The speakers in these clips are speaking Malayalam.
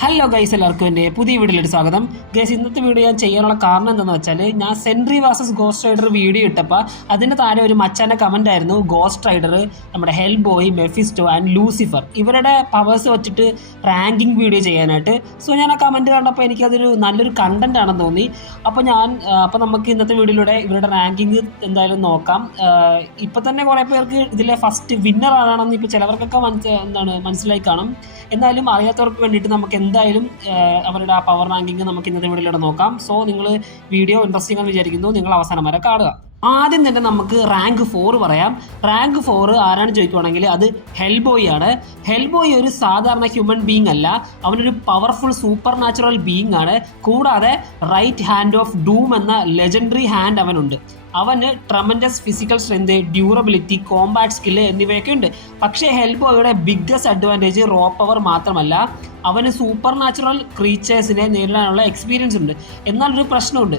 ഹലോ ഗൈസ്, എല്ലാവർക്കും എൻ്റെ പുതിയ വീഡിയോയിലേക്ക് സ്വാഗതം. ഗൈസ്, ഇന്നത്തെ വീഡിയോ ഞാൻ ചെയ്യാനുള്ള കാരണം എന്താണെന്ന് വെച്ചാൽ, ഞാൻ sentry versus ghost rider video ഇട്ടപ്പോൾ അതിൻ്റെ താഴെ ഒരു മച്ചാൻ്റെ കമൻ്റ് ആയിരുന്നു, ഗോസ്റ്റ് റൈഡർ, നമ്മുടെ hell boy, Mephisto and Lucifer ഇവരുടെ പവേഴ്സ് വെച്ചിട്ട് റാങ്കിങ് വീഡിയോ ചെയ്യാനായിട്ട്. സോ ഞാൻ ആ കമൻറ്റ് കണ്ടപ്പോൾ എനിക്കതൊരു നല്ലൊരു കണ്ടൻറ് ആണെന്ന് തോന്നി. അപ്പോൾ നമുക്ക് ഇന്നത്തെ വീഡിയോയിലൂടെ ഇവരുടെ റാങ്കിങ് എന്തായാലും നോക്കാം. ഇപ്പം തന്നെ കുറേ പേർക്ക് ഇതിലെ ഫസ്റ്റ് വിന്നർ ആരാണെന്ന് ഇപ്പോൾ ചിലവർക്കൊക്കെ മനസ്സിലായി കാണും. എന്നാലും അറിയാത്തവർക്ക് വേണ്ടിയിട്ട് നമുക്ക് എന്തായാലും അവരുടെ ആ പവർ റാങ്കിങ് നമുക്ക് ഇന്നത്തെ വീഡിയോയിലൂടെ നോക്കാം. സോ നിങ്ങൾ വീഡിയോ ഇൻട്രസ്റ്റിംഗ് എന്ന് വിചാരിക്കുന്നു. നിങ്ങൾ അവസാനം വരെ കാണുക. ആദ്യം തന്നെ നമുക്ക് റാങ്ക് 4 പറയാം. റാങ്ക് 4 ആരാണ് ചോദിക്കുവാണെങ്കിൽ അത് ഹെൽബോയ് ആണ്. ഹെൽബോയ് ഒരു സാധാരണ ഹ്യൂമൻ ബീങ് അല്ല, അവനൊരു പവർഫുൾ സൂപ്പർ നാച്ചുറൽ ബീങ് ആണ്. കൂടാതെ റൈറ്റ് ഹാൻഡ് ഓഫ് ഡൂം എന്ന ലെജൻഡറി ഹാൻഡ് അവനുണ്ട്. അവന് tremendous physical strength, durability, compact skill എന്നിവയൊക്കെ ഉണ്ട്. പക്ഷേ ഹെൽബോയുടെ ബിഗ്ഗസ്റ്റ് അഡ്വാൻറ്റേജ് റോ പവർ മാത്രമല്ല, അവന് സൂപ്പർ നാച്ചുറൽ ക്രീച്ചേഴ്സിനെ നേരിടാനുള്ള എക്സ്പീരിയൻസ് ഉണ്ട്. എന്നാൽ ഒരു പ്രശ്നമുണ്ട്,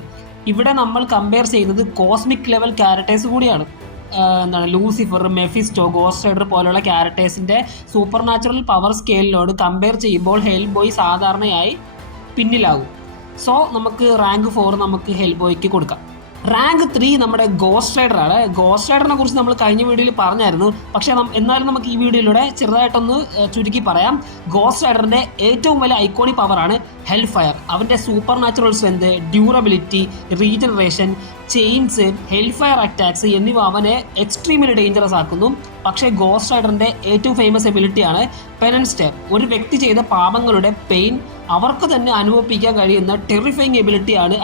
ഇവിടെ നമ്മൾ കമ്പയർ ചെയ്യുന്നത് കോസ്മിക് ലെവൽ ക്യാരക്ടേഴ്സ് കൂടിയാണ്. ലൂസിഫർ, മെഫിസ്റ്റോ, ഗോസ്റ്റ് റൈഡർ പോലുള്ള ക്യാരക്ടേഴ്സിൻ്റെ സൂപ്പർ നാച്ചുറൽ പവർ സ്കെയിലിനോട് കമ്പയർ ചെയ്യുമ്പോൾ ഹെൽബോയ് സാധാരണയായി പിന്നിലാകും. സോ നമുക്ക് റാങ്ക് 4 നമുക്ക് ഹെൽബോയ്ക്ക് കൊടുക്കാം. റാങ്ക് 3 നമ്മുടെ ഗോസ്റ്റ് റൈഡർ ആണ്. ഗോസ്റ്റ് റൈഡറിനെ കുറിച്ച് നമ്മൾ കഴിഞ്ഞ വീഡിയോയിൽ പറഞ്ഞായിരുന്നു. പക്ഷേ എന്നാലും നമുക്ക് ഈ വീഡിയോയിലൂടെ ചെറുതായിട്ടൊന്ന് ചുരുക്കി പറയാം. ഗോസ്റ്റ് റൈഡറിൻ്റെ ഏറ്റവും വലിയ ഐക്കോണിക് പവറാണ് ഹെൽ ഫയർ. അവൻ്റെ supernatural strength, durability, regeneration, chains, hell fire attacks എന്നിവ അവനെ എക്സ്ട്രീമിലി ഡേഞ്ചറസ് ആക്കുന്നു. പക്ഷേ ഗോസ്റ്റ് റൈഡറിൻ്റെ ഏറ്റവും ഫേമസ് എബിലിറ്റിയാണ് പെനൻസ് സ്റ്റെയർ. ഒരു വ്യക്തി ചെയ്ത പാപങ്ങളുടെ പെയിൻ അവർക്ക് തന്നെ അനുഭവിപ്പിക്കാൻ കഴിയുന്ന ടെറിഫൈങ് എബിലിറ്റിയാണ്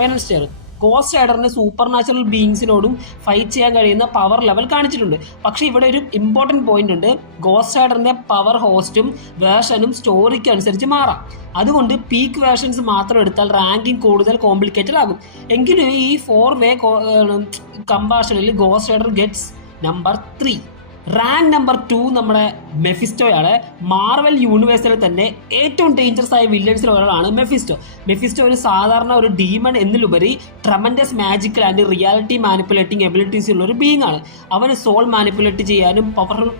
പെനൻസ് സ്റ്റെയർ. ഗോസ്റ്റ് റൈഡറിന് സൂപ്പർ നാച്ചുറൽ ബീങ്സിനോടും ഫൈറ്റ് ചെയ്യാൻ കഴിയുന്ന പവർ ലെവൽ കാണിച്ചിട്ടുണ്ട്. പക്ഷേ ഇവിടെ ഒരു ഇമ്പോർട്ടൻറ്റ് പോയിന്റ് ഉണ്ട്. ഗോസ്റ്റ് റൈഡറിൻ്റെ പവർ ഹോസ്റ്റും വേർഷനും സ്റ്റോറിക്ക് അനുസരിച്ച് മാറാം. അതുകൊണ്ട് പീക്ക് വേർഷൻസ് മാത്രം എടുത്താൽ റാങ്കിങ് കൂടുതൽ കോംപ്ലിക്കേറ്റഡ് ആകും. എങ്കിലും ഈ 4-way കമ്പാഷനിൽ ghost rider gets number 3. Rank number 2 നമ്മുടെ മെഫിസ്റ്റോയാണ്. മാർവൽ യൂണിവേഴ്സിൽ തന്നെ ഏറ്റവും ഡേഞ്ചറസ് ആയ വില്ലൻസിൽ ഒരാളാണ് മെഫിസ്റ്റോ. മെഫിസ്റ്റോ ഒരു സാധാരണ ഒരു ഡീമൺ എന്നിലുപരി tremendous magical and reality manipulating abilities ഉള്ള ഒരു ബീങ് ആണ്. അവന് സോൾ മാനിപ്പുലേറ്റ് ചെയ്യാനും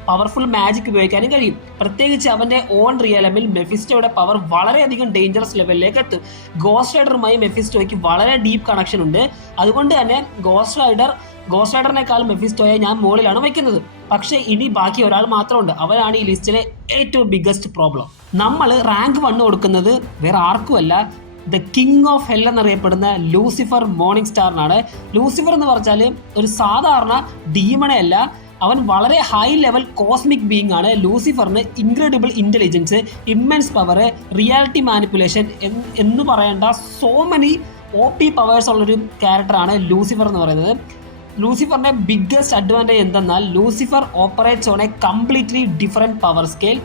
പവർഫുൾ മാജിക് ഉപയോഗിക്കാനും കഴിയും. പ്രത്യേകിച്ച് അവൻ്റെ ഓൺ റിയലമിൽ മെഫിസ്റ്റോയുടെ പവർ വളരെയധികം ഡേഞ്ചറസ് ലെവലിലേക്ക് എത്തും. ഗോസ്റ്റ് റൈഡറുമായി മെഫിസ്റ്റോയ്ക്ക് വളരെ ഡീപ്പ് കണക്ഷൻ ഉണ്ട്. അതുകൊണ്ട് തന്നെ ഗോസ്റ്റ് റൈഡറിനേക്കാൾ മെഫിസ്റ്റോയെ ഞാൻ മുകളിലാണ് വയ്ക്കുന്നത്. പക്ഷേ ഇനി ബാക്കി ഒരാൾ മാത്രമുണ്ട്. അവനാണ് ഈ ലിസ്റ്റിലെ ഏറ്റവും ബിഗ്ഗസ്റ്റ് പ്രോബ്ലം. നമ്മൾ റാങ്ക് 1 കൊടുക്കുന്നത് വേറെ ആർക്കുമല്ല, ദ കിങ് ഓഫ് ഹെൽ എന്നറിയപ്പെടുന്ന ലൂസിഫർ മോർണിംഗ് സ്റ്റാറിനാണ്. ലൂസിഫർ എന്ന് പറഞ്ഞാൽ ഒരു സാധാരണ ഡീമണെ അല്ല, അവൻ വളരെ ഹൈ ലെവൽ കോസ്മിക് ബീങ് ആണ്. ലൂസിഫറിന് incredible intelligence, immense power, reality manipulation എന്ന് പറയേണ്ട സോ മെനി OP പവേഴ്സ് ഉള്ളൊരു ക്യാരക്ടറാണ് ലൂസിഫർ എന്ന് പറയുന്നത്. ലൂസിഫറിൻ്റെ ബിഗ്ഗസ്റ്റ് അഡ്വാൻറ്റേജ് എന്തെന്നാൽ Lucifer operates on a completely different power scale.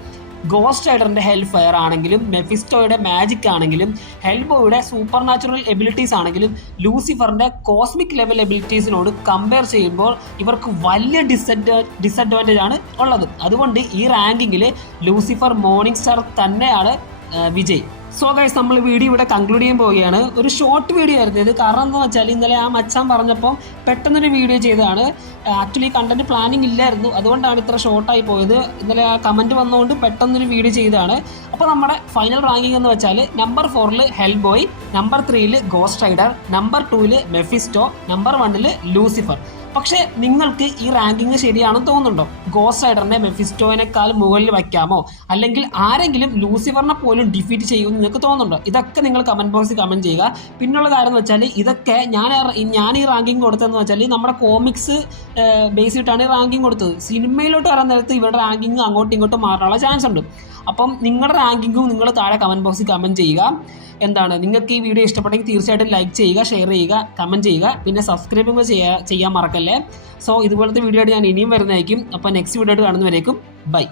Ghost റൈഡറിൻ്റെ ഹെൽ ഫയർ ആണെങ്കിലും, മെഫിസ്റ്റോയുടെ മാജിക് ആണെങ്കിലും, ഹെൽബോയുടെ സൂപ്പർ നാച്ചുറൽ എബിലിറ്റീസ് ആണെങ്കിലും ലൂസിഫറിൻ്റെ കോസ്മിക് ലെവൽ എബിലിറ്റീസിനോട് കമ്പയർ ചെയ്യുമ്പോൾ ഇവർക്ക് വലിയ ഡിസഡ്വാൻറ്റേജ് ആണ് ഉള്ളത്. അതുകൊണ്ട് ഈ റാങ്കിങ്ങിൽ ലൂസിഫർ മോർണിംഗ് സ്റ്റാർ തന്നെയാണ് വിജയ്. സോ ഗൈസ്, നമ്മൾ വീഡിയോ ഇവിടെ കൺക്ലൂഡ് ചെയ്യാൻ പോവുകയാണ്. ഒരു ഷോർട്ട് വീഡിയോ ആയിരുന്നു ഇത്. കാരണം എന്താണെന്ന് വെച്ചാൽ ഇന്നലെ ആ മച്ചാൻ പറഞ്ഞപ്പോൾ പെട്ടെന്നൊരു വീഡിയോ ചെയ്തതാണ്. ആക്ച്വലി കണ്ടന്റ് പ്ലാനിങ് ഇല്ലായിരുന്നു, അതുകൊണ്ടാണ് ഇത്ര ഷോർട്ടായി പോയത്. ഇന്നലെ ആ കമൻറ്റ് വന്നുകൊണ്ട് പെട്ടെന്നൊരു വീഡിയോ ചെയ്തതാണ്. അപ്പോൾ നമ്മുടെ ഫൈനൽ റാങ്കിങ് എന്ന് വെച്ചാൽ number 4 hell boy, number 3 ghost rider, number 2 Mephisto, number 1 Lucifer. പക്ഷേ നിങ്ങൾക്ക് ഈ റാങ്കിങ് ശരിയാണെന്ന് തോന്നുന്നുണ്ടോ? ഗോസ്റ്റ് റൈഡറിനെ മെഫിസ്റ്റോയിനേക്കാൾ മുകളിൽ വയ്ക്കാമോ? അല്ലെങ്കിൽ ആരെങ്കിലും ലൂസിഫറിനെ പോലും ഡിഫീറ്റ് ചെയ്യുമെന്ന് നിങ്ങൾക്ക് തോന്നുന്നുണ്ടോ? ഇതൊക്കെ നിങ്ങൾ കമൻറ്റ് ബോക്സിൽ കമൻറ്റ് ചെയ്യുക. പിന്നുള്ള കാര്യം എന്ന് വെച്ചാൽ ഇതൊക്കെ ഞാൻ ഈ റാങ്കിങ് കൊടുത്തതെന്ന് വെച്ചാൽ നമ്മുടെ കോമിക്സ് ബേസ് ചെയ്തിട്ടാണ് ഈ റാങ്കിങ് കൊടുത്തത്. സിനിമയിലോട്ട് വരാൻ നേരത്ത് ഇവരുടെ റാങ്കിങ് അങ്ങോട്ടും ഇങ്ങോട്ടും മാറാനുള്ള ചാൻസ് ഉണ്ട്. അപ്പം നിങ്ങളുടെ റാങ്കിങ്ങും നിങ്ങൾ താഴെ കമൻറ്റ് ബോക്സിൽ കമൻറ്റ് ചെയ്യുക. നിങ്ങൾക്ക് ഈ വീഡിയോ ഇഷ്ടപ്പെട്ടെങ്കിൽ തീർച്ചയായിട്ടും ലൈക്ക് ചെയ്യുക, ഷെയർ ചെയ്യുക, കമൻറ്റ് ചെയ്യുക. പിന്നെ സബ്സ്ക്രൈബ് ചെയ്യാൻ മറക്കല്ലേ. സോ ഇതുപോലത്തെ വീഡിയോ ആയിട്ട് ഞാൻ ഇനിയും വരുന്നതായിരിക്കും. അപ്പോൾ നെക്സ്റ്റ് വീഡിയോ ആയിട്ട് കാണുന്നവരേക്കും ബൈ.